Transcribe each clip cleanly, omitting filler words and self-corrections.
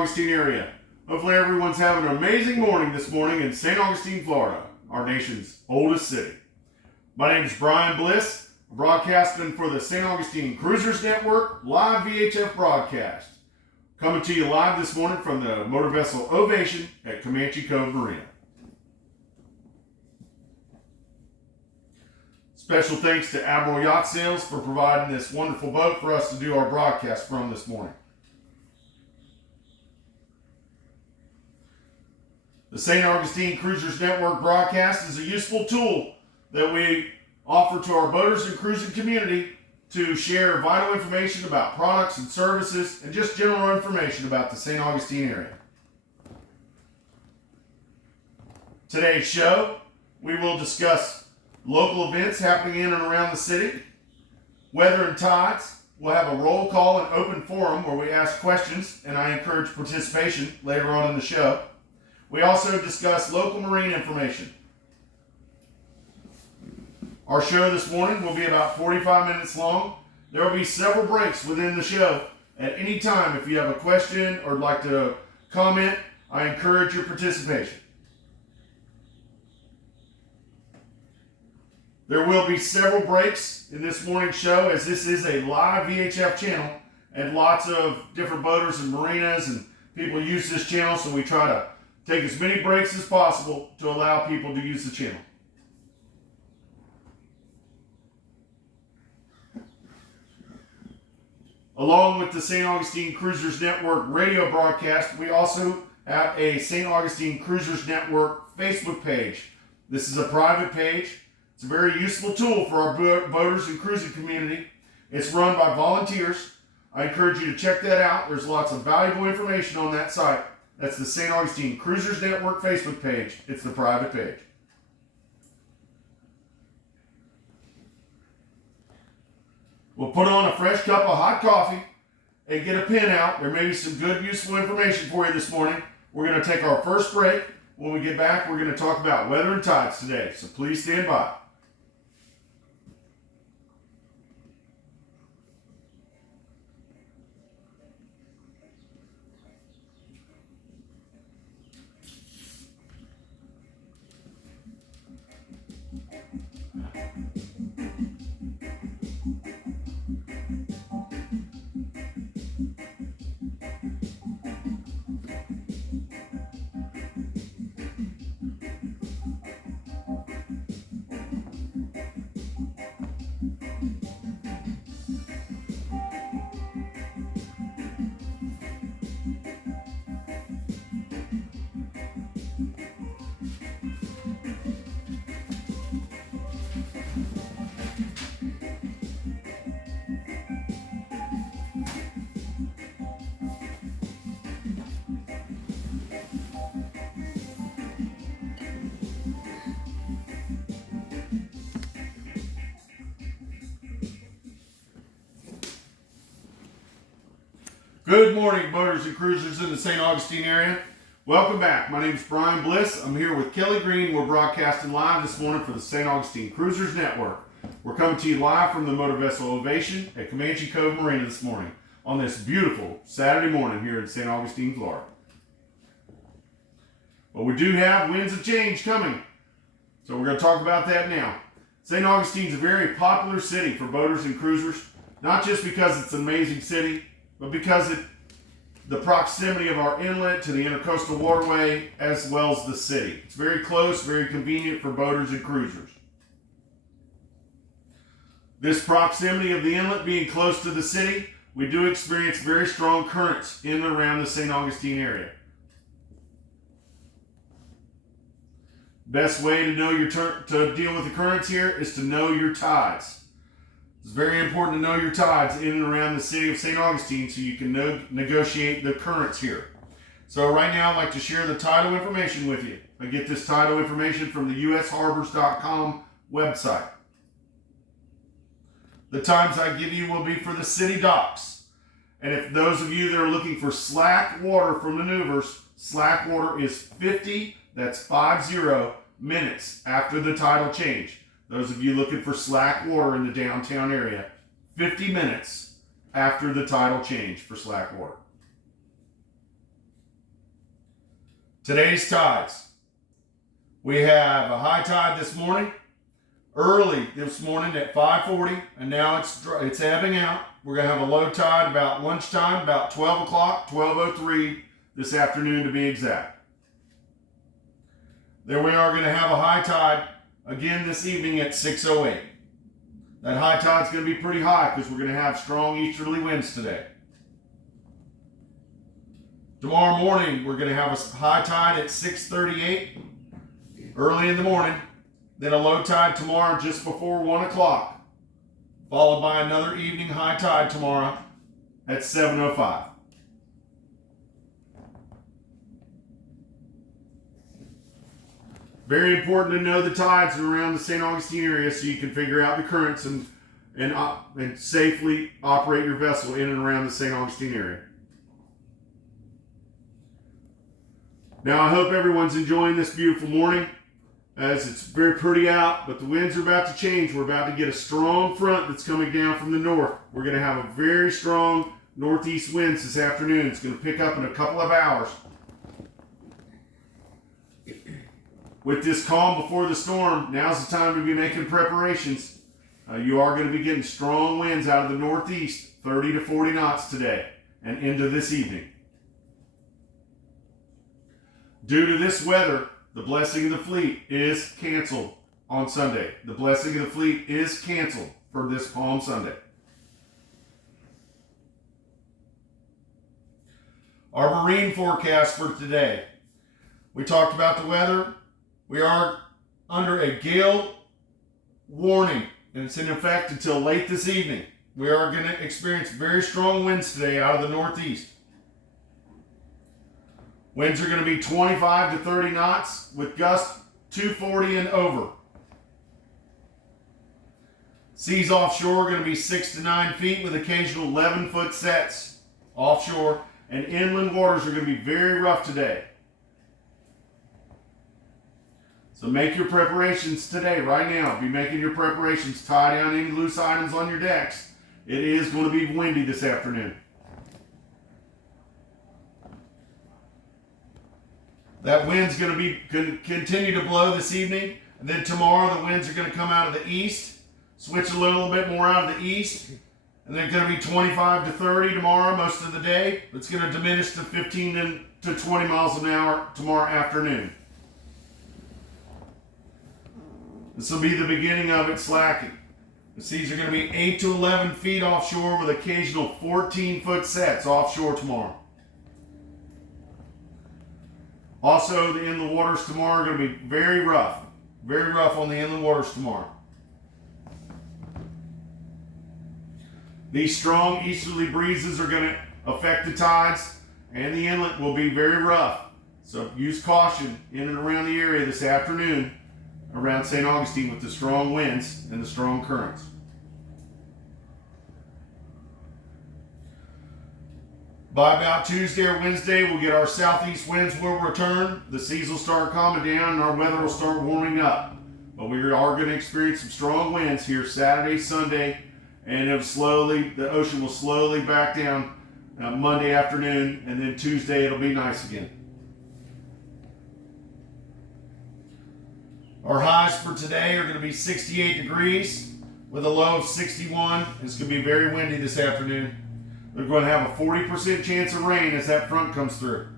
Augustine area. Hopefully everyone's having an amazing morning this morning in St. Augustine, Florida, our nation's oldest city. My name is Brian Bliss, broadcasting for the St. Augustine Cruisers Network live VHF broadcast. Coming to you live this morning from the motor vessel Ovation at Comanche Cove Marina. Special thanks to Admiral Yacht Sales for providing this wonderful boat for us to do our broadcast from this morning. The St. Augustine Cruisers Network broadcast is a useful tool that we offer to our boaters and cruising community to share vital information about products and services and just general information about the St. Augustine area. Today's show, we will discuss local events happening in and around the city, weather and tides. We'll have a roll call and open forum where we ask questions and I encourage participation later on in the show. We also discuss local marine information. Our show this morning will be about 45 minutes long. There will be several breaks within the show. At any time, if you have a question or would like to comment, I encourage your participation. There will be several breaks in this morning's show as this is a live VHF channel and lots of different boaters and marinas and people use this channel, so we try to take as many breaks as possible to allow people to use the channel. Along with the St. Augustine Cruisers Network radio broadcast, we also have a St. Augustine Cruisers Network Facebook page. This is a private page. It's a very useful tool for our boaters and cruising community. It's run by volunteers. I encourage you to check that out. There's lots of valuable information on that site. That's the St. Augustine Cruisers Network Facebook page. It's the private page. We'll put on a fresh cup of hot coffee and get a pen out. There may be some good, useful information for you this morning. We're going to take our first break. When we get back, we're going to talk about weather and tides today. So please stand by. Good morning, boaters and cruisers in the St. Augustine area. Welcome back. My name is Brian Bliss. I'm here with Kelly Green. We're broadcasting live this morning for the St. Augustine Cruisers Network. We're coming to you live from the motor vessel Ovation at Comanche Cove Marina this morning on this beautiful Saturday morning here in St. Augustine, Florida. Well, we do have winds of change coming, so we're going to talk about that now. St. Augustine is a very popular city for boaters and cruisers, not just because it's an amazing city, but because the proximity of our inlet to the intercoastal waterway as well as the city. It's very close, very convenient for boaters and cruisers. This proximity of the inlet being close to the city, we do experience very strong currents in and around the St. Augustine area. Best way to know to deal with the currents here is to know your tides. It's very important to know your tides in and around the city of St. Augustine so you can negotiate the currents here. So right now I'd like to share the tidal information with you. I get this tidal information from the usharbors.com website. The times I give you will be for the city docks. And if those of you that are looking for slack water for maneuvers, slack water is 50, that's 50 minutes after the tidal change. Those of you looking for slack water in the downtown area, 50 minutes after the tidal change for slack water. Today's tides. We have a high tide this morning, early this morning at 5:40, and now it's ebbing out. We're going to have a low tide about lunchtime, about 12 o'clock, 12:03 this afternoon to be exact. Then we are going to have a high tide again this evening at 6:08. That high tide is going to be pretty high because we're going to have strong easterly winds today. Tomorrow morning, we're going to have a high tide at 6:38 early in the morning. Then a low tide tomorrow just before 1 o'clock, followed by another evening high tide tomorrow at 7:05. Very important to know the tides around the St. Augustine area so you can figure out the currents and safely operate your vessel in and around the St. Augustine area. Now, I hope everyone's enjoying this beautiful morning, as it's very pretty out, but the winds are about to change. We're about to get a strong front that's coming down from the north. We're going to have a very strong northeast winds this afternoon. It's going to pick up in a couple of hours. With this calm before the storm, now's the time to be making preparations. You are going to be getting strong winds out of the northeast, 30 to 40 knots today and into this evening. Due to this weather, the blessing of the fleet is canceled on Sunday. The blessing of the fleet is canceled for this Palm Sunday. Our marine forecast for today. We talked about the weather. We are under a GAIL warning, and it's in effect until late this evening. We are going to experience very strong winds today out of the northeast. Winds are going to be 25 to 30 knots with gusts 240 and over. Seas offshore are going to be 6 to 9 feet with occasional 11-foot sets offshore, and inland waters are going to be very rough today. So make your preparations today, right now. Be making your preparations. Tie down any loose items on your decks. It is going to be windy this afternoon. That wind's going to continue to blow this evening, and then tomorrow the winds are going to come out of the east, switch a little bit more out of the east, and they're going to be 25 to 30 tomorrow most of the day. It's going to diminish to 15 to 20 miles an hour tomorrow afternoon. This will be the beginning of it slacking. The seas are going to be 8 to 11 feet offshore with occasional 14-foot sets offshore tomorrow. Also, the inland waters tomorrow are going to be very rough on the inland waters tomorrow. These strong easterly breezes are going to affect the tides, and the inlet will be very rough. So use caution in and around the area this afternoon around St. Augustine with the strong winds and the strong currents. By about Tuesday or Wednesday, we'll get our southeast winds will return. The seas will start calming down and our weather will start warming up. But we are going to experience some strong winds here Saturday, Sunday, and the ocean will slowly back down Monday afternoon, and then Tuesday it'll be nice again. Our highs for today are going to be 68 degrees with a low of 61. It's going to be very windy this afternoon. They're going to have a 40% chance of rain as that front comes through.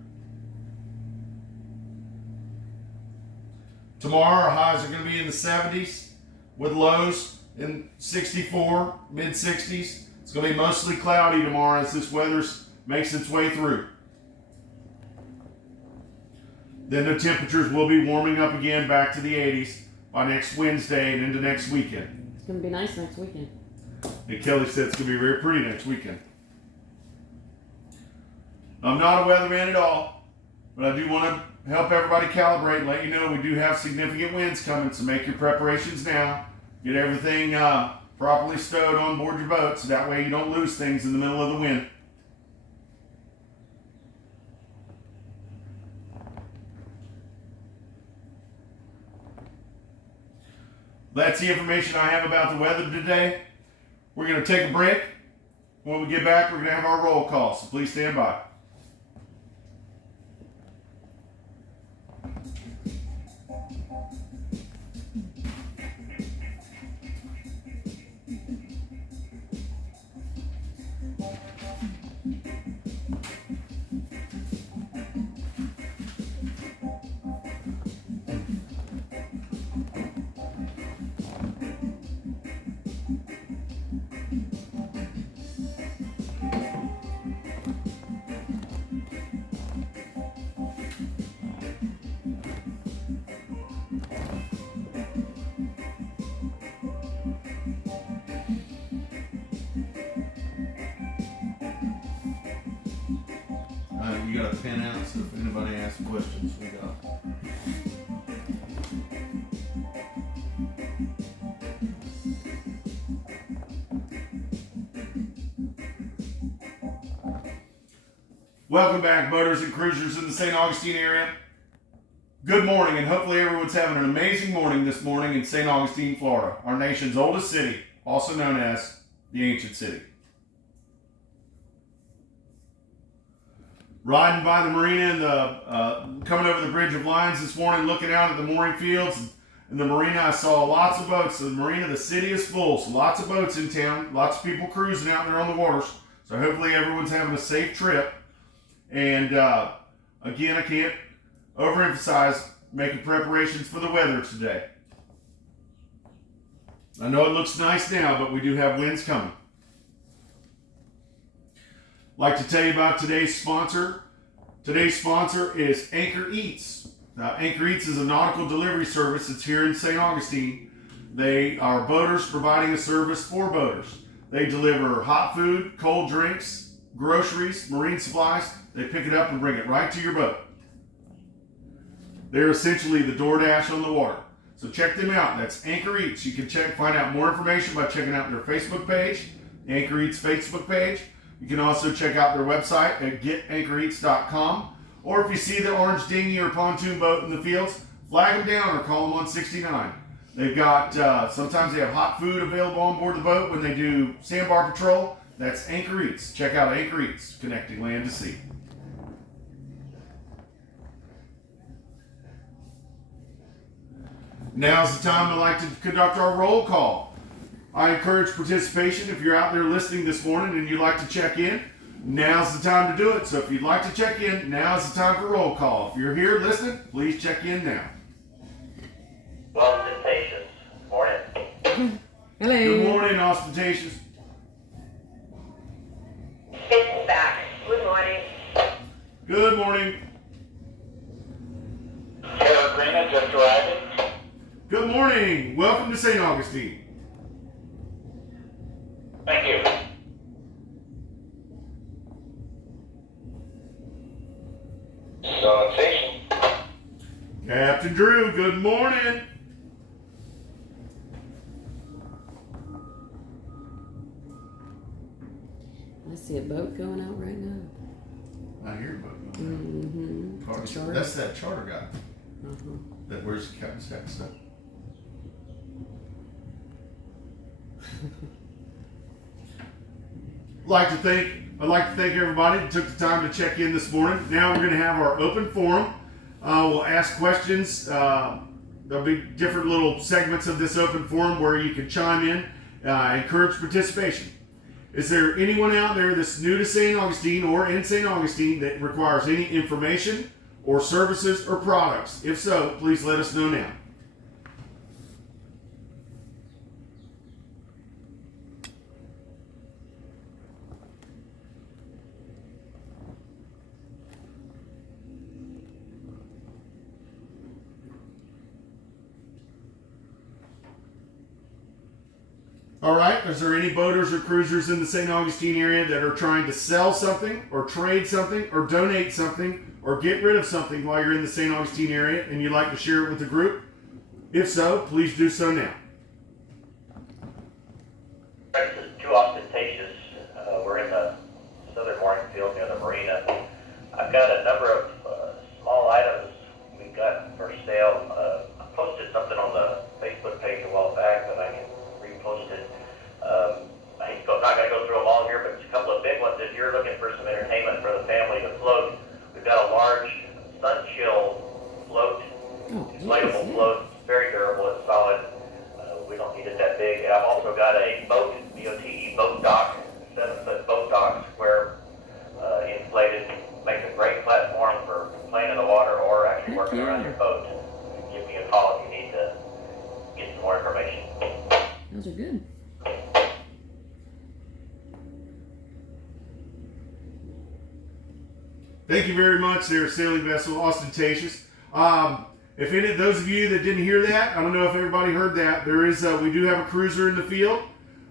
Tomorrow, our highs are going to be in the 70s with lows in 64, mid-60s. It's going to be mostly cloudy tomorrow as this weather makes its way through. Then the temperatures will be warming up again back to the 80s by next Wednesday and into next weekend. It's going to be nice next weekend. And Kelly said it's going to be very pretty next weekend. I'm not a weatherman at all, but I do want to help everybody calibrate and let you know we do have significant winds coming, so make your preparations now. Get everything properly stowed on board your boat so that way you don't lose things in the middle of the wind. That's the information I have about the weather today. We're going to take a break. When we get back, we're going to have our roll call, so please stand by. You got a pen out, so if anybody asks questions, we got. Welcome back, boaters and cruisers in the St. Augustine area. Good morning, and hopefully everyone's having an amazing morning this morning in St. Augustine, Florida, our nation's oldest city, also known as the Ancient City. Riding by the marina and coming over the Bridge of Lions this morning, looking out at the mooring fields. In the marina, I saw lots of boats. The marina, the city is full, so lots of boats in town, lots of people cruising out there on the waters. So hopefully everyone's having a safe trip. And again, I can't overemphasize making preparations for the weather today. I know it looks nice now, but we do have winds coming. Like to tell you about today's sponsor. Today's sponsor is Anchor Eats. Anchor Eats is a nautical delivery service that's here in St. Augustine. They are boaters providing a service for boaters. They deliver hot food, cold drinks, groceries, marine supplies. They pick it up and bring it right to your boat. They're essentially the DoorDash on the water. So check them out. That's Anchor Eats. You can find out more information by checking out their Facebook page, Anchor Eats Facebook page. You can also check out their website at getanchoreats.com. Or if you see the orange dinghy or pontoon boat in the fields, flag them down or call them on 69. They've got, sometimes they have hot food available on board the boat when they do sandbar patrol. That's Anchor Eats. Check out Anchor Eats, connecting land to sea. Now's the time I like to conduct our roll call. I encourage participation. If you're out there listening this morning and you'd like to check in, now's the time to do it. So if you'd like to check in, now's the time for roll call. If you're here listening, please check in now. Ostentatious. Morning. Hello. Good morning, Ostentatious. It's back. Good morning. Good morning. Peregrina just arriving. Good morning. Welcome to St. Augustine. Thank you. Sensation. Captain Drew, good morning. I see a boat going out right now. I hear about you. Mm-hmm. Charter. That's that charter guy Uh-huh. that wears the captain's hat and stuff. I'd like to thank everybody that took the time to check in this morning. Now we're going to have our open forum. We'll ask questions. There'll be different little segments of this open forum where you can chime in, encourage participation. Is there anyone out there that's new to St. Augustine or in St. Augustine that requires any information or services or products? If so, please let us know now. All right, is there any boaters or cruisers in the St. Augustine area that are trying to sell something or trade something or donate something or get rid of something while you're in the St. Augustine area and you'd like to share it with the group? If so, please do so now. This is too ostentatious. We're in the southern mooring field near the marina. I've got a number of small items we got for sale. I posted something on the Facebook page a while back, but I can repost it. I'm not going to go through them all here, but it's a couple of big ones. If you're looking for some entertainment for the family to float, we've got a large sun chill float Oh, inflatable nice. float. It's very durable. It's solid. We don't need it that big. And I've also got a boat, BOTE boat dock, 7-foot boat dock, square, inflated. Makes a great platform for playing in the water or actually Heck working yeah. around your boat. Give me a call if you need to get some more information. Those are good. Thank you very much there, Sailing Vessel Ostentatious. If any of those of you that didn't hear that, I don't know if everybody heard that. There is we do have a cruiser in the field.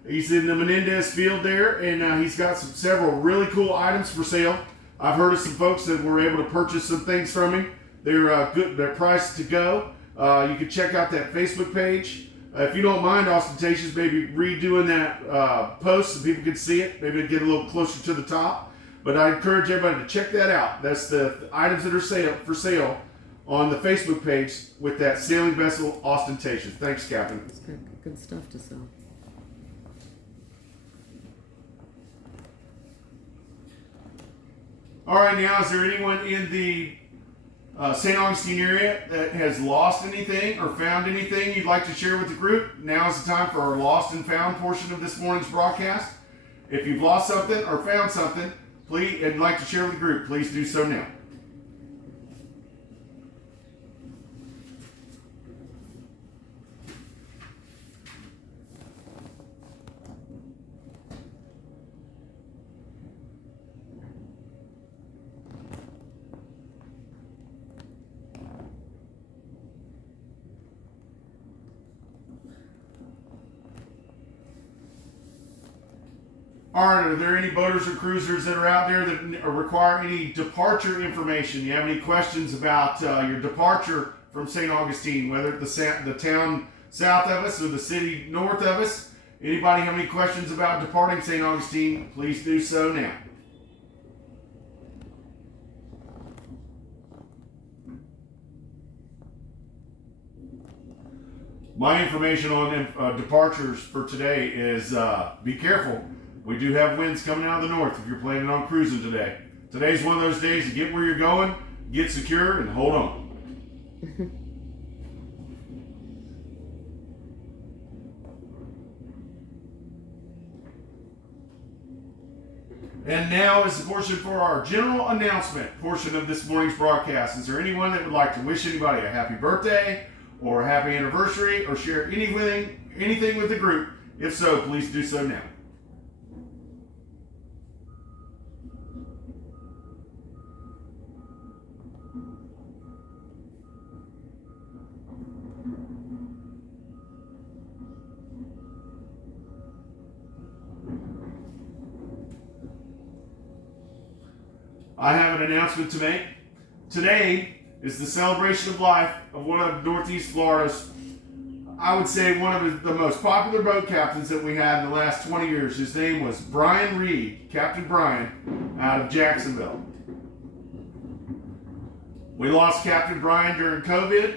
He's in the Menendez field there, and he's got several really cool items for sale. I've heard of some folks that were able to purchase some things from him. They're good. They're priced to go. You can check out that Facebook page. If you don't mind, Ostentatious, maybe redoing that post so people can see it. Maybe get a little closer to the top. But I encourage everybody to check that out. That's the items that are for sale on the Facebook page with that Sailing Vessel Ostentatious. Thanks, Captain. It's got good stuff to sell. All right, now, is there anyone in the St. Augustine area that has lost anything or found anything you'd like to share with the group? Now is the time for our lost and found portion of this morning's broadcast. If you've lost something or found something, please, and like to share with the group, please do so now. All right, are there any boaters or cruisers that are out there that require any departure information? You have any questions about your departure from St. Augustine, whether it's the town south of us or the city north of us? Anybody have any questions about departing St. Augustine? Please do so now. My information on departures for today is be careful. We do have winds coming out of the north if you're planning on cruising today. Today's one of those days to get where you're going, get secure, and hold on. And now is the portion for our general announcement portion of this morning's broadcast. Is there anyone that would like to wish anybody a happy birthday or a happy anniversary or share anything with the group? If so, please do so now. I have an announcement to make. Today is the celebration of life of one of Northeast Florida's, I would say, one of the most popular boat captains that we had in the last 20 years. His name was Brian Reed, Captain Brian, out of Jacksonville. We lost Captain Brian during COVID,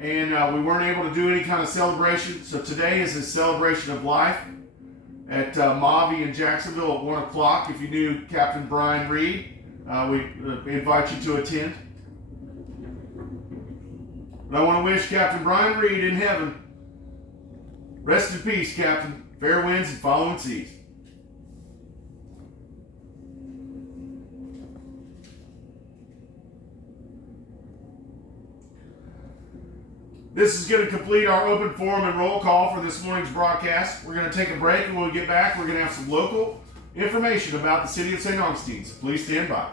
and we weren't able to do any kind of celebration. So today is his celebration of life at Mavi in Jacksonville at 1 o'clock. If you knew Captain Brian Reed, we invite you to attend. But I want to wish Captain Brian Reed in heaven, rest in peace, Captain. Fair winds and following seas. This is going to complete our open forum and roll call for this morning's broadcast. We're going to take a break, and when we get back, we're going to have some local information about the city of St. Augustine. So please stand by.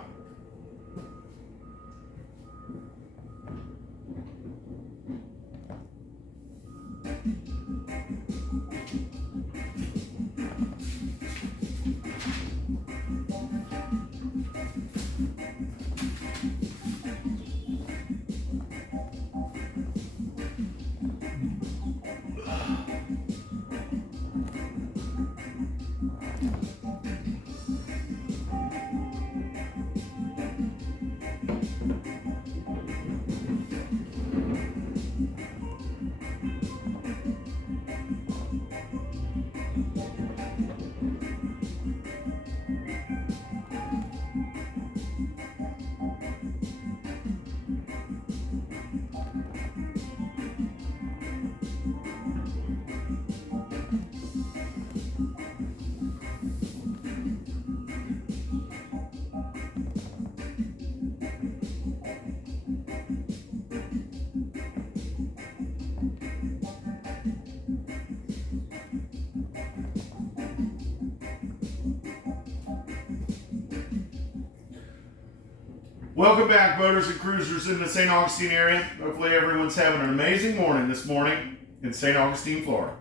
Welcome back, boaters and cruisers in the St. Augustine area. Hopefully everyone's having an amazing morning this morning in St. Augustine, Florida.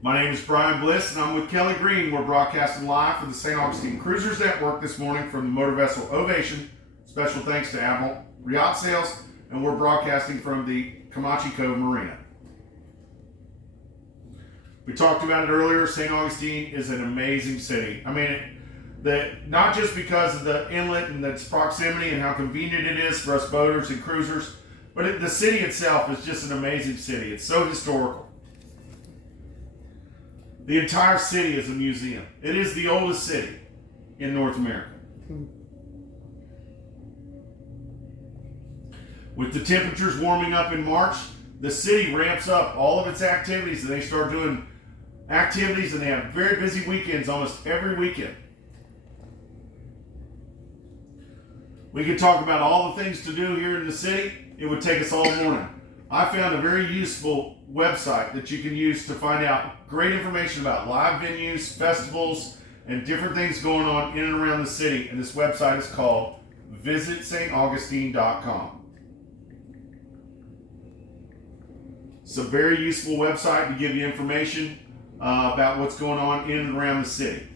My name is Brian Bliss, and I'm with Kelly Green. We're broadcasting live for the St. Augustine Cruisers Network this morning from the motor vessel Ovation. Special thanks to Admiral Yacht Sales, and we're broadcasting from the Comanche Cove Marina. We talked about it earlier. St. Augustine is an amazing city. I mean, not just because of the inlet and its proximity and how convenient it is for us boaters and cruisers, but the city itself is just an amazing city. It's so historical. The entire city is a museum. It is the oldest city in North America. With the temperatures warming up in March, the city ramps up all of its activities, and they start doing activities, and they have very busy weekends almost every weekend. We could talk about all the things to do here in the city. It would take us all morning. I found a very useful website that you can use to find out great information about live venues, festivals, and different things going on in and around the city. And this website is called visitstaugustine.com. It's a very useful website to give you information about what's going on in and around the city.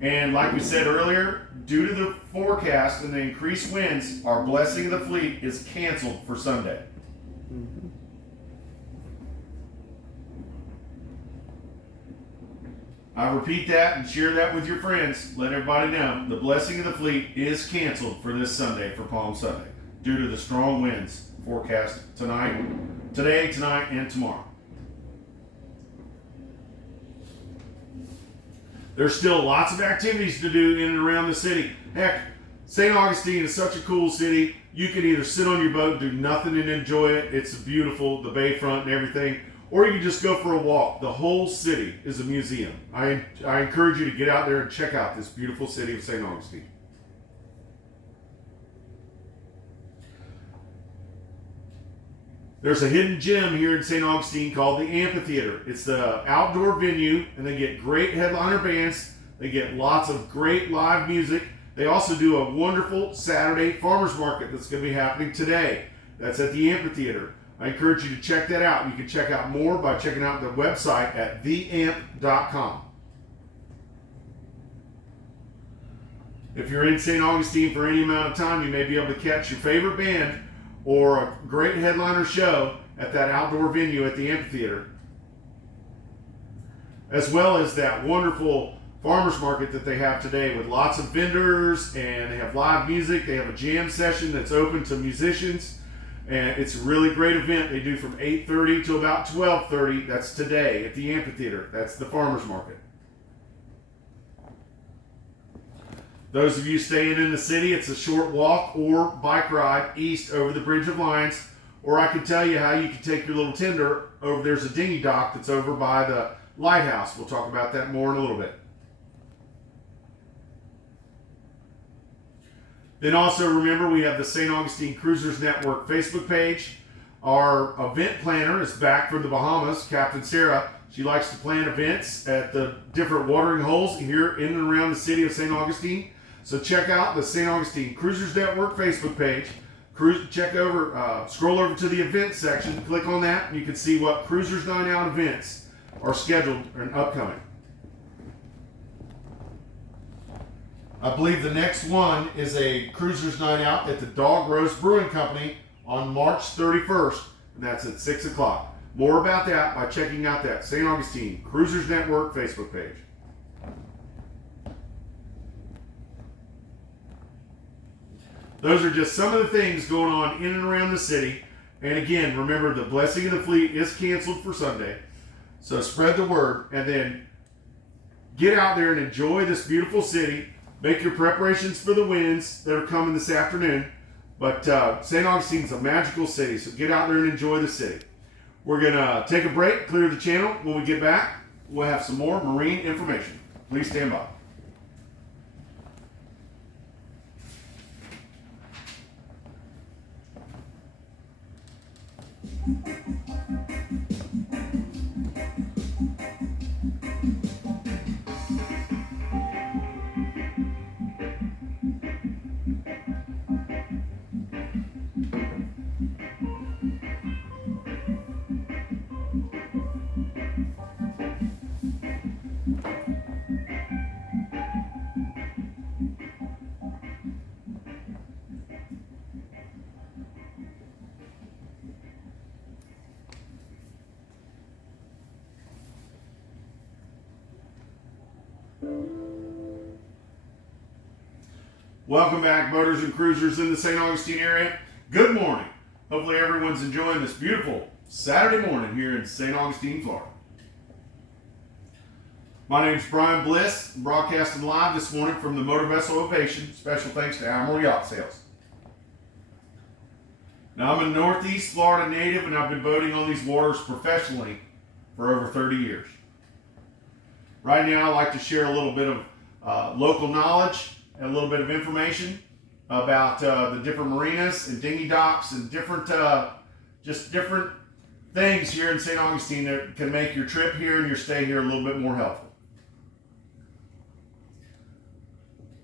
And like we said earlier, due to the forecast and the increased winds, our Blessing of the Fleet is canceled for Sunday. Mm-hmm. I repeat that and share that with your friends. Let everybody know the Blessing of the Fleet is canceled for this Sunday, for Palm Sunday, due to the strong winds forecast today, tonight, and tomorrow. There's still lots of activities to do in and around the city. Heck, St. Augustine is such a cool city. You can either sit on your boat, do nothing, and enjoy it. It's beautiful, the bayfront and everything. Or you can just go for a walk. The whole city is a museum. I encourage you to get out there and check out this beautiful city of St. Augustine. There's a hidden gem here in St. Augustine called the Amphitheater. It's the outdoor venue, and they get great headliner bands. They get lots of great live music. They also do a wonderful Saturday farmers market that's going to be happening today. That's at the Amphitheater. I encourage you to check that out. You can check out more by checking out the website at theamp.com. If you're in St. Augustine for any amount of time, you may be able to catch your favorite band or a great headliner show at that outdoor venue at the Amphitheater, as well as that wonderful farmers market that they have today with lots of vendors, and they have live music. They have a jam session that's open to musicians, and it's a really great event. They do from 8:30 to about 12:30. That's today at the Amphitheater. That's the farmers market. Those of you staying in the city, it's a short walk or bike ride east over the Bridge of Lions, or I can tell you how you can take your little tender over. There's a dinghy dock that's over by the lighthouse. We'll talk about that more in a little bit. Then also remember, we have the St. Augustine Cruisers Network Facebook page. Our event planner is back from the Bahamas, Captain Sarah. She likes to plan events at the different watering holes here in and around the city of St. Augustine. So check out the St. Augustine Cruisers Network Facebook page. Scroll over to the events section, click on that, and you can see what Cruisers Night Out events are scheduled and upcoming. I believe the next one is a Cruisers Night Out at the Dog Roast Brewing Company on March 31st, and that's at 6 o'clock. More about that by checking out that St. Augustine Cruisers Network Facebook page. Those are just some of the things going on in and around the city. And again, remember, the Blessing of the Fleet is canceled for Sunday. So spread the word, and then get out there and enjoy this beautiful city. Make your preparations for the winds that are coming this afternoon. But St. Augustine's a magical city, so get out there and enjoy the city. We're going to take a break, clear the channel. When we get back, we'll have some more marine information. Please stand by. Welcome back, boaters and cruisers in the St. Augustine area. Good morning. Hopefully everyone's enjoying this beautiful Saturday morning here in St. Augustine, Florida. My name is Brian Bliss, broadcasting live this morning from the Motor Vessel Ovation. Special thanks to Admiral Yacht Sales. Now, I'm a Northeast Florida native, and I've been boating on these waters professionally for over 30 years. Right now, I'd like to share a little bit of local knowledge and a little bit of information about the different marinas and dinghy docks and different things here in St. Augustine that can make your trip here and your stay here a little bit more helpful.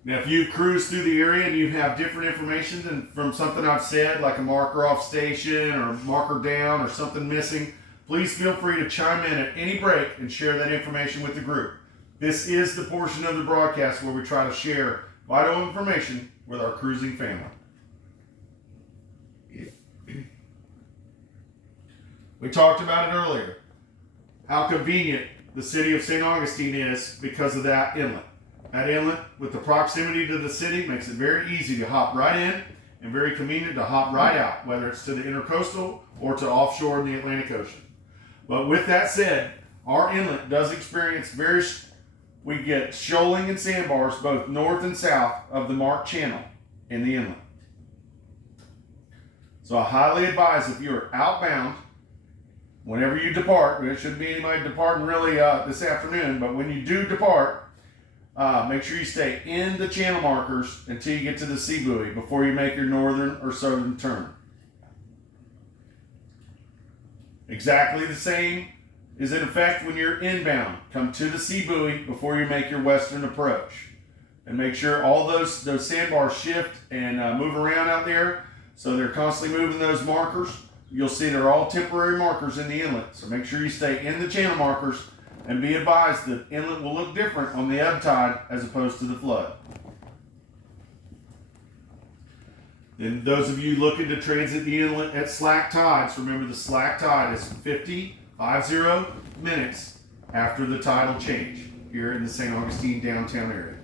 Now, if you cruise through the area and you have different information than from something I've said, like a marker off station or marker down or something missing, please feel free to chime in at any break and share that information with the group. This is the portion of the broadcast where we try to share vital information with our cruising family. We talked about it earlier, how convenient the city of St. Augustine is because of that inlet. That inlet, with the proximity to the city, makes it very easy to hop right in and very convenient to hop right out, whether it's to the intercoastal or to offshore in the Atlantic Ocean. But with that said, our inlet does experience we get shoaling and sandbars both north and south of the marked channel in the inlet. So I highly advise, if you're outbound, whenever you depart, there shouldn't be anybody departing really this afternoon, but when you do depart, make sure you stay in the channel markers until you get to the sea buoy before you make your northern or southern turn. Exactly the same is in effect when you're inbound. Come to the sea buoy before you make your western approach. And make sure all those sandbars shift and move around out there, so they're constantly moving those markers. You'll see they're all temporary markers in the inlet. So make sure you stay in the channel markers, and be advised that inlet will look different on the ebb tide as opposed to the flood. Then those of you looking to transit the inlet at slack tides, remember the slack tide is 50 minutes after the tidal change here in the St. Augustine downtown area.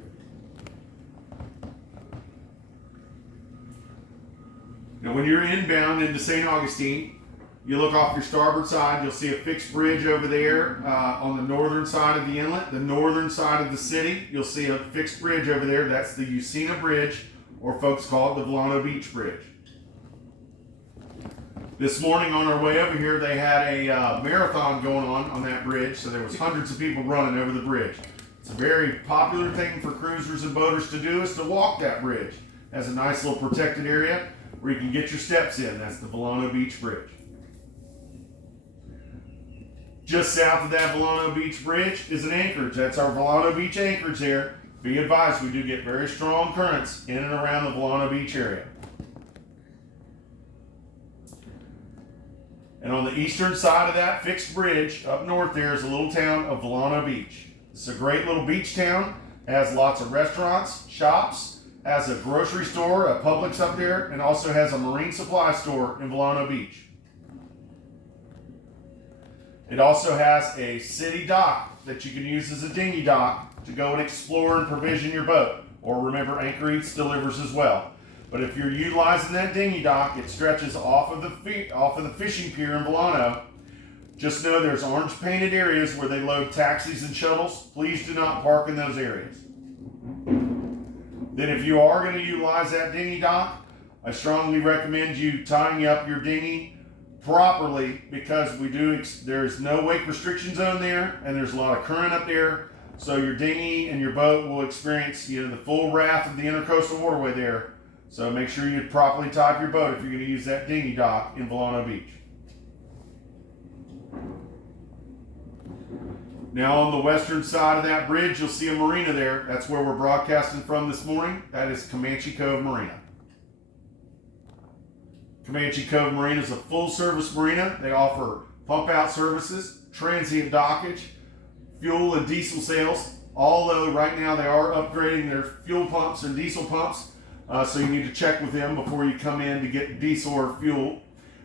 Now, when you're inbound into St. Augustine, you look off your starboard side, you'll see a fixed bridge over there on the northern side of the inlet. The northern side of the city, you'll see a fixed bridge over there. That's the Usina Bridge, or folks call it the Volano Beach Bridge. This morning on our way over here, they had a marathon going on that bridge, so there was hundreds of people running over the bridge. It's a very popular thing for cruisers and boaters to do, is to walk that bridge. It has a nice little protected area where you can get your steps in. That's the Volano Beach Bridge. Just south of that Volano Beach Bridge is an anchorage. That's our Volano Beach anchorage there. Be advised, we do get very strong currents in and around the Volano Beach area. And on the eastern side of that fixed bridge, up north there, is a little town of Volano Beach. It's a great little beach town. It has lots of restaurants, shops, has a grocery store, a Publix up there, and also has a marine supply store in Volano Beach. It also has a city dock that you can use as a dinghy dock to go and explore and provision your boat. Or remember, Anchor Eats delivers as well. But if you're utilizing that dinghy dock, it stretches off of the fishing pier in Volano. Just know there's orange painted areas where they load taxis and shuttles. Please do not park in those areas. Then if you are going to utilize that dinghy dock, I strongly recommend you tying up your dinghy properly, because there's no wake restriction zone there, and there's a lot of current up there. So your dinghy and your boat will experience the full wrath of the intercoastal waterway there. So make sure you properly tie up your boat if you're going to use that dinghy dock in Volano Beach. Now on the western side of that bridge, you'll see a marina there. That's where we're broadcasting from this morning. That is Comanche Cove Marina. Comanche Cove Marina is a full-service marina. They offer pump-out services, transient dockage, fuel and diesel sales. Although right now they are upgrading their fuel pumps and diesel pumps, so you need to check with them before you come in to get diesel or fuel.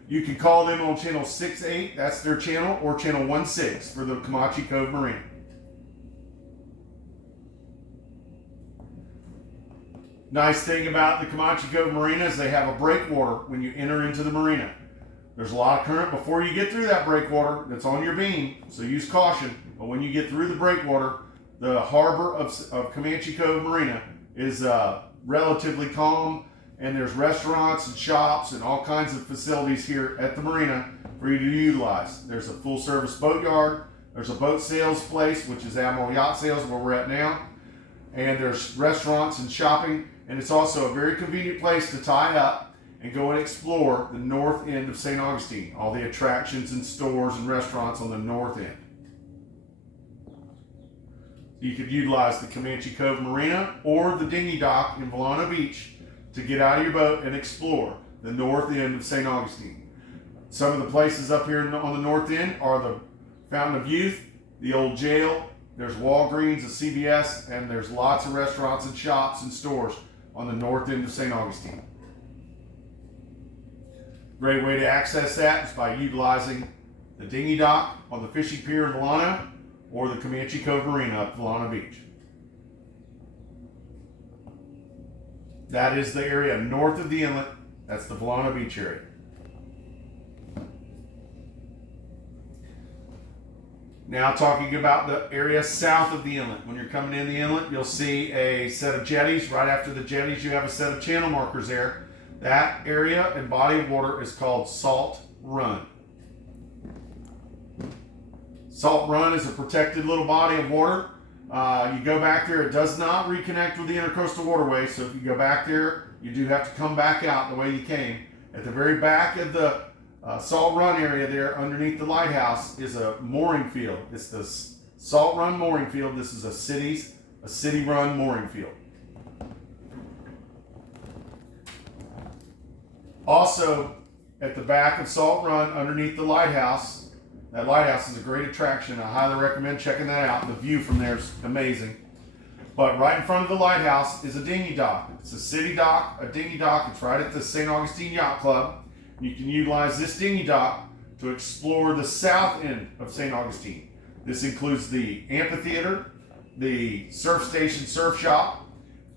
You can call them on channel 68, that's their channel, or channel 16 for the Comanche Cove Marina. Nice thing about the Comanche Cove Marina is they have a breakwater when you enter into the marina. There's a lot of current before you get through that breakwater that's on your beam, so use caution. But when you get through the breakwater, the harbor of Comanche Cove Marina is relatively calm, and there's restaurants and shops and all kinds of facilities here at the marina for you to utilize. There's a full service boat yard, there's a boat sales place, which is Admiral Yacht Sales where we're at now, and there's restaurants and shopping, and it's also a very convenient place to tie up and go and explore the north end of St. Augustine, all the attractions and stores and restaurants on the north end. You could utilize the Comanche Cove Marina or the dinghy dock in Volano Beach to get out of your boat and explore the north end of St. Augustine. Some of the places up here on the north end are the Fountain of Youth, the old jail, there's Walgreens, a CVS, and there's lots of restaurants and shops and stores on the north end of St. Augustine. Great way to access that is by utilizing the dinghy dock on the fishing pier in Volano or the Comanche Cove Marina up Volano Beach. That is the area north of the inlet. That's the Volano Beach area. Now talking about the area south of the inlet. When you're coming in the inlet, you'll see a set of jetties. Right after the jetties, you have a set of channel markers there. That area and body of water is called Salt Run. Salt Run is a protected little body of water. You go back there, it does not reconnect with the intercoastal waterway, so if you go back there, you do have to come back out the way you came. At the very back of the Salt Run area there, underneath the lighthouse, is a mooring field. It's the Salt Run mooring field. This is a city-run mooring field. Also, at the back of Salt Run, underneath the lighthouse, that lighthouse is a great attraction. I highly recommend checking that out. The view from there is amazing. But right in front of the lighthouse is a dinghy dock. It's a city dock, a dinghy dock. It's right at the St. Augustine Yacht Club. You can utilize this dinghy dock to explore the south end of St. Augustine. This includes the amphitheater, the surf station, surf shop,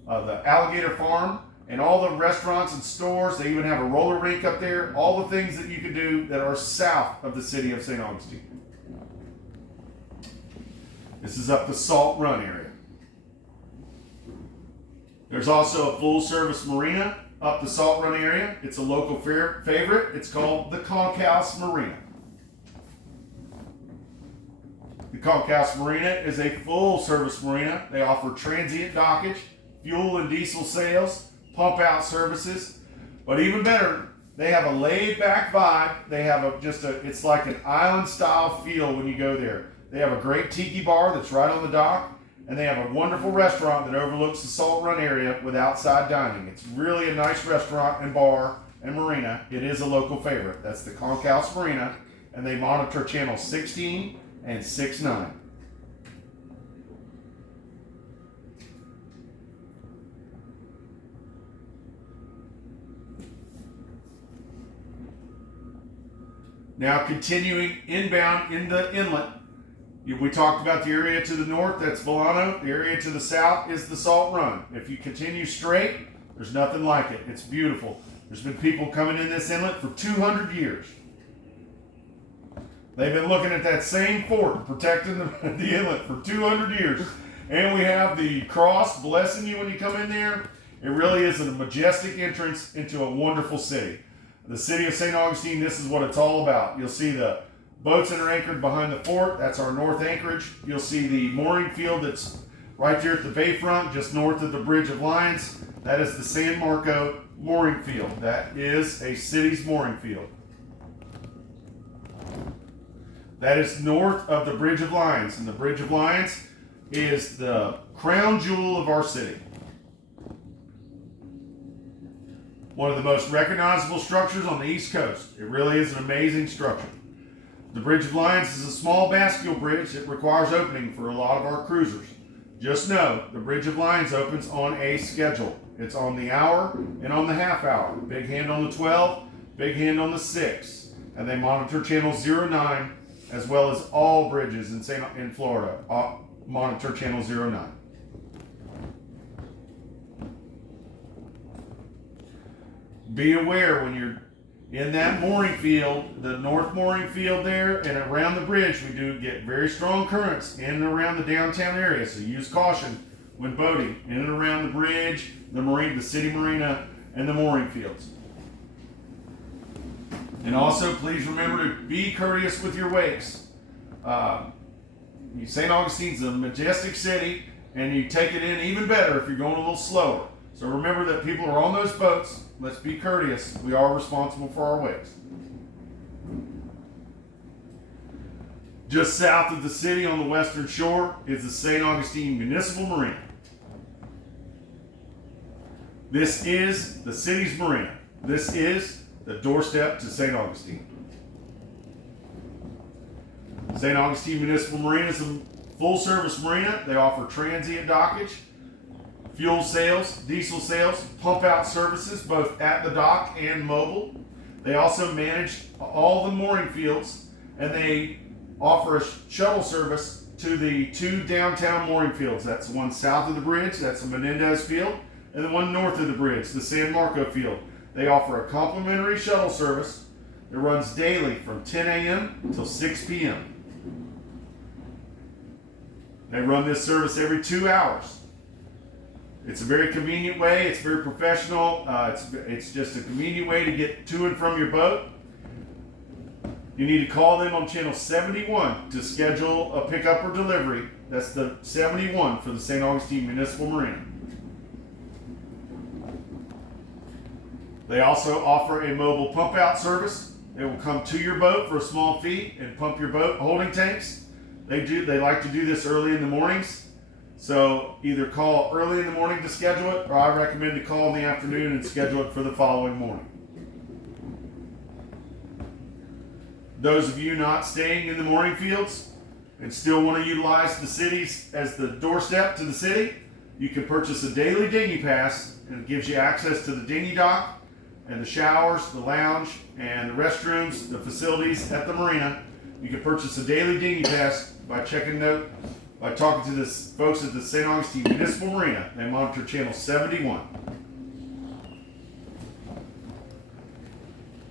the alligator farm, and all the restaurants and stores. They even have a roller rink up there. All the things that you can do that are south of the city of St. Augustine. This is up the Salt Run area. There's also a full service marina up the Salt Run area. It's a local favorite. It's called the Concourse Marina. The Concourse Marina is a full service marina. They offer transient dockage, fuel and diesel sales, pump out services, but even better, they have a laid back vibe. They have it's like an island style feel when you go there. They have a great tiki bar that's right on the dock, and they have a wonderful restaurant that overlooks the Salt Run area with outside dining. It's really a nice restaurant and bar and marina. It is a local favorite. That's the Concourse Marina, and they monitor channel 16 and 6-9. Now continuing inbound in the inlet, we talked about the area to the north, that's Volano. The area to the south is the Salt Run. If you continue straight, there's nothing like it. It's beautiful. There's been people coming in this inlet for 200 years. They've been looking at that same fort protecting the inlet for 200 years. And we have the cross blessing you when you come in there. It really is a majestic entrance into a wonderful city. The city of St. Augustine, this is what it's all about. You'll see the boats that are anchored behind the fort. That's our north anchorage. You'll see the mooring field that's right there at the bayfront, just north of the Bridge of Lions. That is the San Marco mooring field. That is a city's mooring field. That is north of the Bridge of Lions. And the Bridge of Lions is the crown jewel of our city. One of the most recognizable structures on the East Coast. It really is an amazing structure. The Bridge of Lions is a small bascule bridge that requires opening for a lot of our cruisers. Just know, the Bridge of Lions opens on a schedule. It's on the hour and on the half hour. Big hand on the 12, big hand on the 6. And they monitor channel 09 as well as all bridges in Florida. Monitor channel 09. be aware when you're in that mooring field, the north mooring field there and around the bridge, we do get very strong currents in and around the downtown area. So use caution when boating in and around the bridge, the city marina, and the mooring fields. And also, please remember to be courteous with your wakes. St. Augustine's a majestic city, and you take it in even better if you're going a little slower. So remember that people are on those boats. Let's be courteous. We are responsible for our wakes. Just south of the city on the western shore is the St. Augustine Municipal Marina. This is the city's marina. This is the doorstep to St. Augustine. St. Augustine Municipal Marina is a full-service marina. They offer transient dockage, fuel sales, diesel sales, pump-out services, both at the dock and mobile. They also manage all the mooring fields, and they offer a shuttle service to the 2 downtown mooring fields. That's the one south of the bridge, that's the Menendez Field, and the one north of the bridge, the San Marco Field. They offer a complimentary shuttle service that runs daily from 10 a.m. until 6 p.m. They run this service every 2 hours. It's a very convenient way. It's very professional. It's just a convenient way to get to and from your boat. You need to call them on channel 71 to schedule a pickup or delivery. That's the 71 for the St. Augustine Municipal Marina. They also offer a mobile pump out service. They will come to your boat for a small fee and pump your boat holding tanks. They like to do this early in the mornings. So either call early in the morning to schedule it, or I recommend to call in the afternoon and schedule it for the following morning. Those of you not staying in the mooring fields and still want to utilize the cities as the doorstep to the city, you can purchase a daily dinghy pass, and it gives you access to the dinghy dock and the showers, the lounge, and the restrooms, the facilities at the marina. You can purchase a daily dinghy pass by talking to the folks at the St. Augustine Municipal Marina. They monitor channel 71.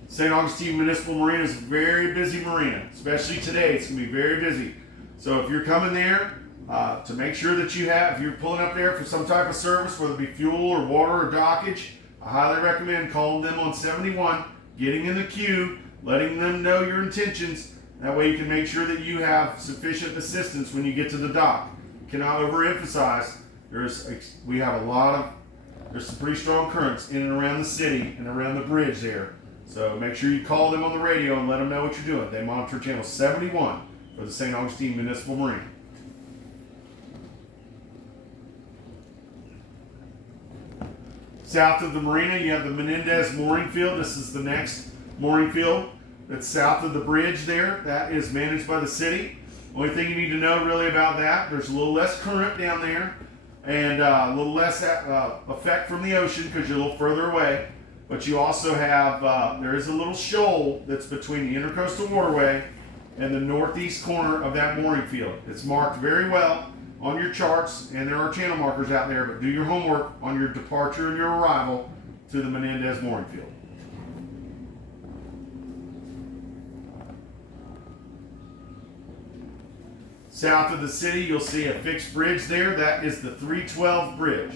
St. Augustine Municipal Marina is a very busy marina, especially today. It's going to be very busy. So if you're coming there, to make sure that if you're pulling up there for some type of service, whether it be fuel or water or dockage, I highly recommend calling them on 71, getting in the queue, letting them know your intentions. That way you can make sure that you have sufficient assistance when you get to the dock. Cannot overemphasize, there's some pretty strong currents in and around the city and around the bridge there. So make sure you call them on the radio and let them know what you're doing. They monitor channel 71 for the St. Augustine Municipal Marina. South of the marina, you have the Menendez mooring field. This is the next mooring field that's south of the bridge there. That is managed by the city. Only thing you need to know really about that, there's a little less current down there and a little less effect from the ocean because you're a little further away. But you also have, there is a little shoal that's between the Intercoastal Waterway and the northeast corner of that mooring field. It's marked very well on your charts, and there are channel markers out there, but do your homework on your departure and your arrival to the Menendez mooring field. South of the city, you'll see a fixed bridge there. That is the 312 bridge.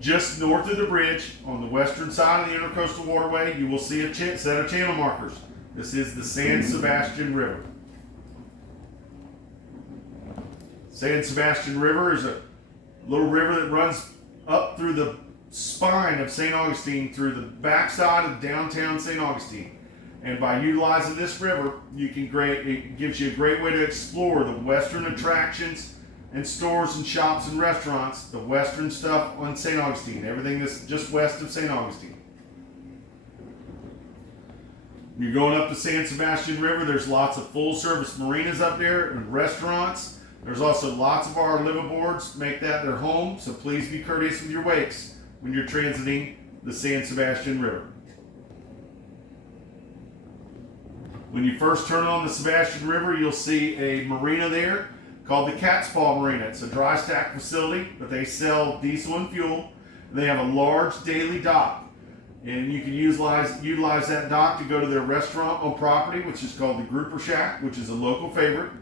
Just north of the bridge, on the western side of the Intercoastal Waterway, you will see a set of channel markers. This is the San Sebastian River. San Sebastian River is a little river that runs up through the spine of St. Augustine, through the backside of downtown St. Augustine. And by utilizing this river, it gives you a great way to explore the western attractions and stores and shops and restaurants, the western stuff on St. Augustine, everything that's just west of St. Augustine. You're going up the San Sebastian River, there's lots of full-service marinas up there and restaurants. There's also lots of our liveaboards make that their home, so please be courteous with your wakes when you're transiting the San Sebastian River. When you first turn on the Sebastian River, you'll see a marina there called the Cat's Paw Marina. It's a dry stack facility, but they sell diesel and fuel. They have a large daily dock, and you can utilize that dock to go to their restaurant on property, which is called the Grouper Shack, which is a local favorite.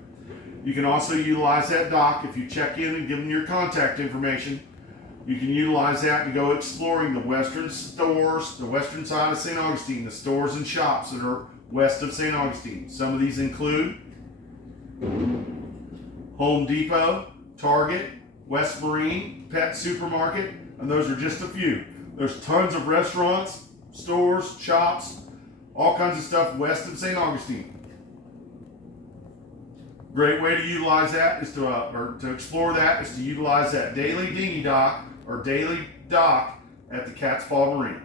You can also utilize that dock if you check in and give them your contact information. You can utilize that to go exploring the western stores, the western side of St. Augustine, the stores and shops that are west of St. Augustine. Some of these include Home Depot, Target, West Marine, Pet Supermarket, and those are just a few. There's tons of restaurants, stores, shops, all kinds of stuff west of St. Augustine. Great way to utilize that is to explore that is to utilize that daily dinghy dock or daily dock at the Cat's Paw Marina.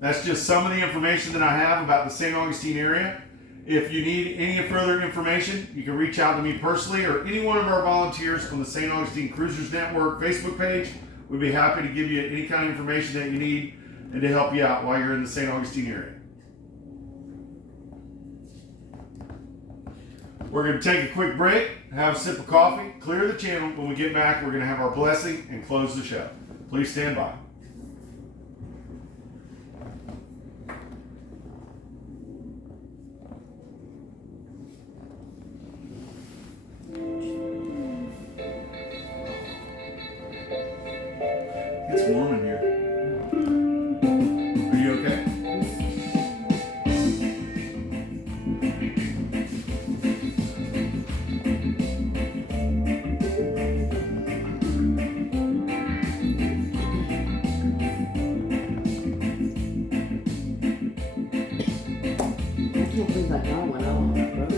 That's just some of the information that I have about the St. Augustine area. If you need any further information, you can reach out to me personally or any one of our volunteers on the St. Augustine Cruisers Network Facebook page. We'd be happy to give you any kind of information that you need and to help you out while you're in the St. Augustine area. We're going to take a quick break, have a sip of coffee, clear the channel. When we get back, we're going to have our blessing and close the show. Please stand by. It's warm in here. Are you okay? I can't believe that guy went out on that boat.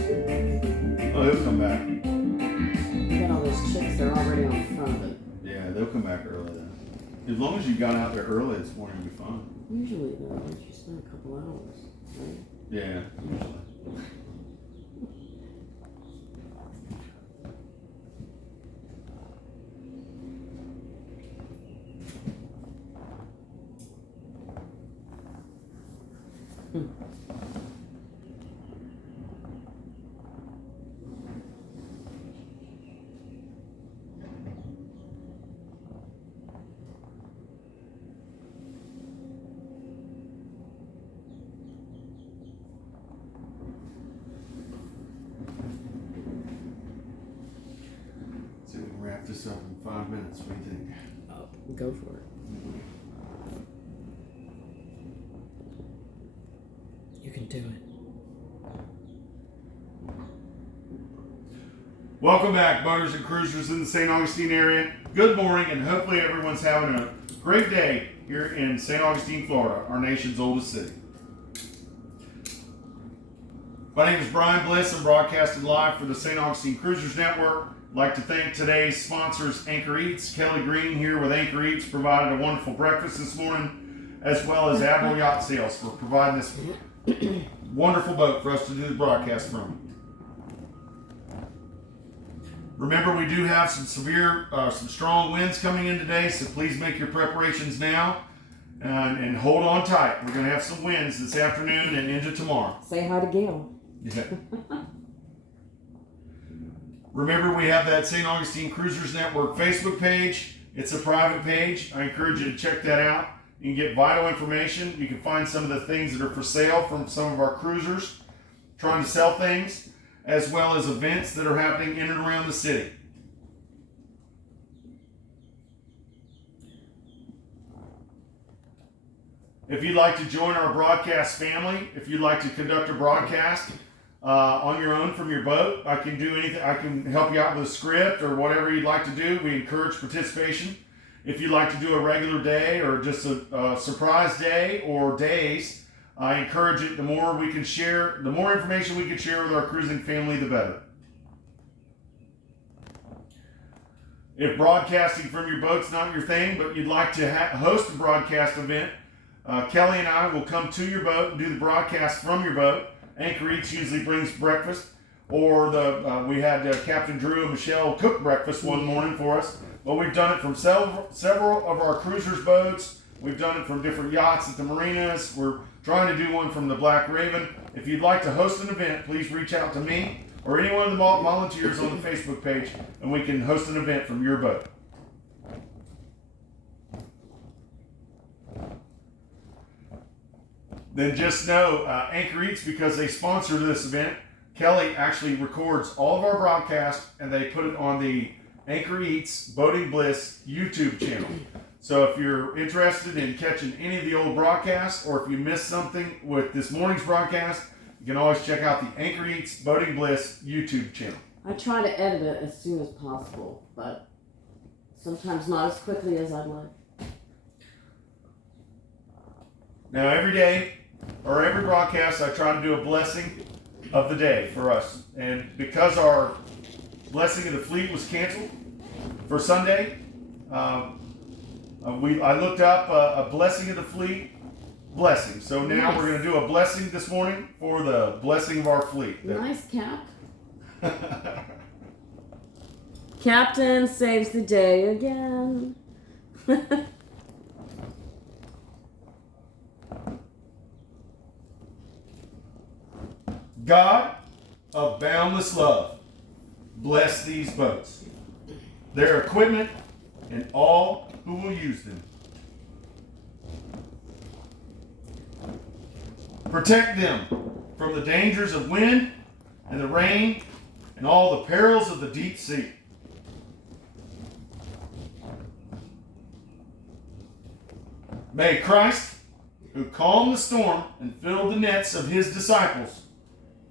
Oh, he'll come back. You got all those chicks, they're already on the front of it. Yeah, they'll come back early then. As long as you got out there early this morning, you'll be fine. Usually though, once you spend a couple hours, right? Yeah, usually. See, we can wrap this up in 5 minutes. What do you think? Oh, go for it. You can do it. Welcome back, boaters and cruisers in the St. Augustine area. Good morning, and hopefully everyone's having a great day here in St. Augustine, Florida, our nation's oldest city. My name is Brian Bliss. I'm broadcasting live for the St. Augustine Cruisers Network. I'd like to thank today's sponsors, Anchor Eats. Kelly Green here with Anchor Eats provided a wonderful breakfast this morning, as well as Admiral Yacht Sales for providing this wonderful boat for us to do the broadcast from. Remember, we do have some some strong winds coming in today, so please make your preparations now and hold on tight. We're going to have some winds this afternoon and into tomorrow. Say hi to Gail. Yeah. Remember, we have that St. Augustine Cruisers Network Facebook page. It's a private page. I encourage you to check that out. You can get vital information. You can find some of the things that are for sale from some of our cruisers trying to sell things, as well as events that are happening in and around the city. If you'd like to join our broadcast family, if you'd like to conduct a broadcast on your own from your boat, I can do anything. I can help you out with a script or whatever you'd like to do. We encourage participation. If you'd like to do a regular day or just a surprise day or days, I encourage it. The more we can share, the more information we can share with our cruising family, the better. If broadcasting from your boat's not your thing, but you'd like to host a broadcast event, Kelly and I will come to your boat and do the broadcast from your boat. Anchor Eats usually brings breakfast, or we had Captain Drew and Michelle cook breakfast one morning for us. But we've done it from several of our cruisers' boats. We've done it from different yachts at the marinas. We're trying to do one from the Black Raven. If you'd like to host an event, please reach out to me or any one of the volunteers on the Facebook page, and we can host an event from your boat. Then just know, Anchor Eats, because they sponsor this event, Kelly actually records all of our broadcasts and they put it on the Anchor Eats Boating Bliss YouTube channel. So if you're interested in catching any of the old broadcasts, or if you missed something with this morning's broadcast, you can always check out the Anchor Eats Boating Bliss YouTube channel. I try to edit it as soon as possible, but sometimes not as quickly as I'd like. Now every day, or every broadcast, I try to do a blessing of the day for us. And because our blessing of the fleet was canceled for Sunday, I looked up a blessing of the fleet blessing. So now Nice. we're going to do a blessing this morning for the blessing of our fleet. Nice, Cap. Captain saves the day again. God of boundless love, bless these boats, their equipment, and all who will use them. Protect them from the dangers of wind and the rain and all the perils of the deep sea. May Christ, who calmed the storm and filled the nets of his disciples,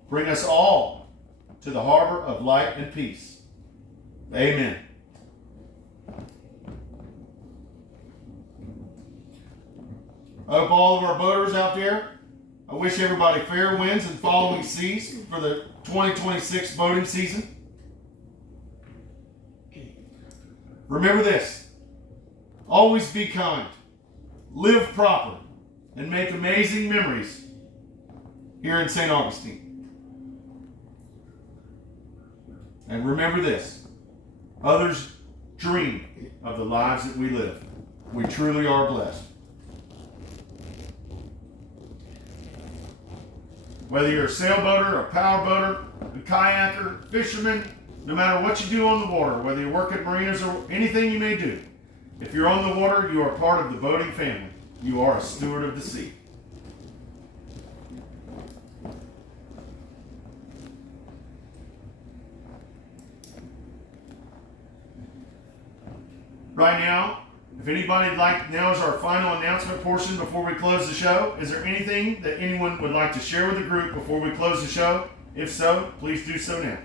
bring us all to the harbor of light and peace. Amen. I hope all of our boaters out there, I wish everybody fair winds and following seas for the 2026 boating season. Remember this: always be kind, live proper, and make amazing memories here in St. Augustine. And remember this: others dream of the lives that we live. We truly are blessed. Whether you're a sailboater, a powerboater, a kayaker, fisherman, no matter what you do on the water, whether you work at marinas or anything you may do, if you're on the water, you are part of the boating family. You are a steward of the sea. Right now, if anybody'd like, now is our final announcement portion before we close the show. Is there anything that anyone would like to share with the group before we close the show? If so, please do so now.